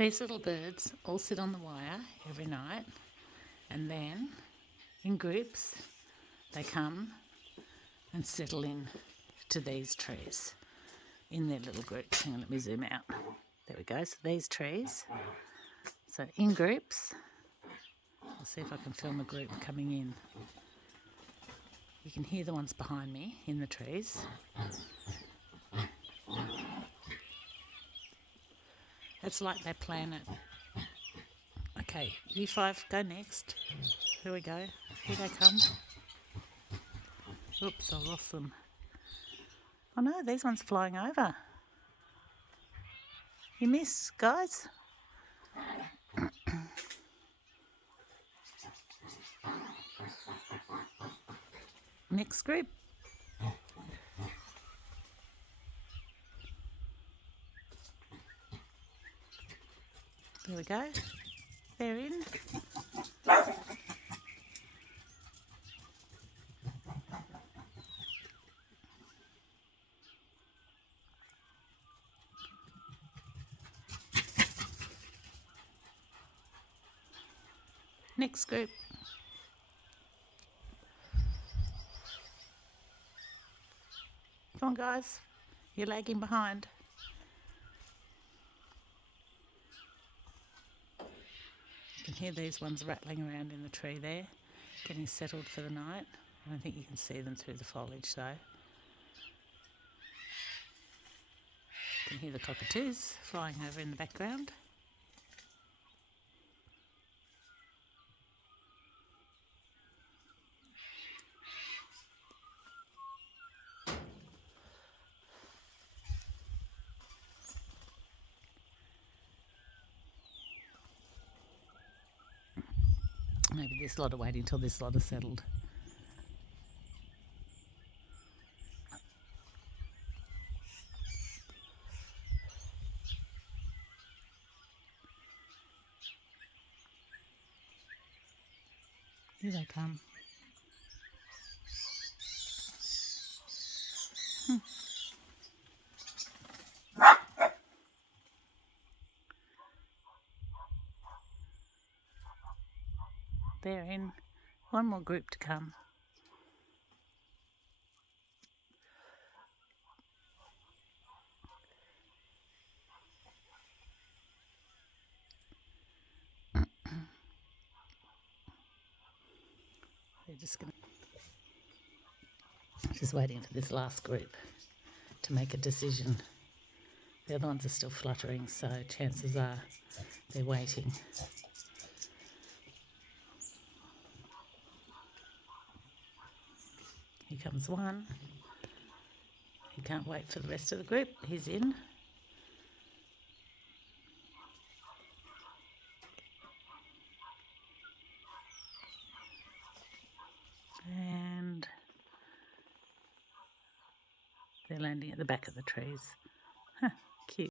These little birds all sit on the wire every night, and then in groups they come and settle in to these trees in their little groups. Hang on, let me zoom out. There we go. So these trees. So in groups, I'll see if I can film a group coming in. You can hear the ones behind me in the trees. It's like they plan it. Okay, you five, go next. Here we go. Here they come. Oops, I lost them. Oh no, these ones flying over. You missed, guys. Next group. There we go. They're in. Next group. Come on, guys. You're lagging behind. You can hear these ones rattling around in the tree there, getting settled for the night. I don't think you can see them through the foliage though. You can hear the cockatoos flying over in the background. Maybe this lot are waiting until this lot are settled. Here they come. They're in. One more group to come. They're just waiting for this last group to make a decision. The other ones are still fluttering, so chances are they're waiting. Here comes one. He can't wait for the rest of the group. He's in. And they're landing at the back of the trees.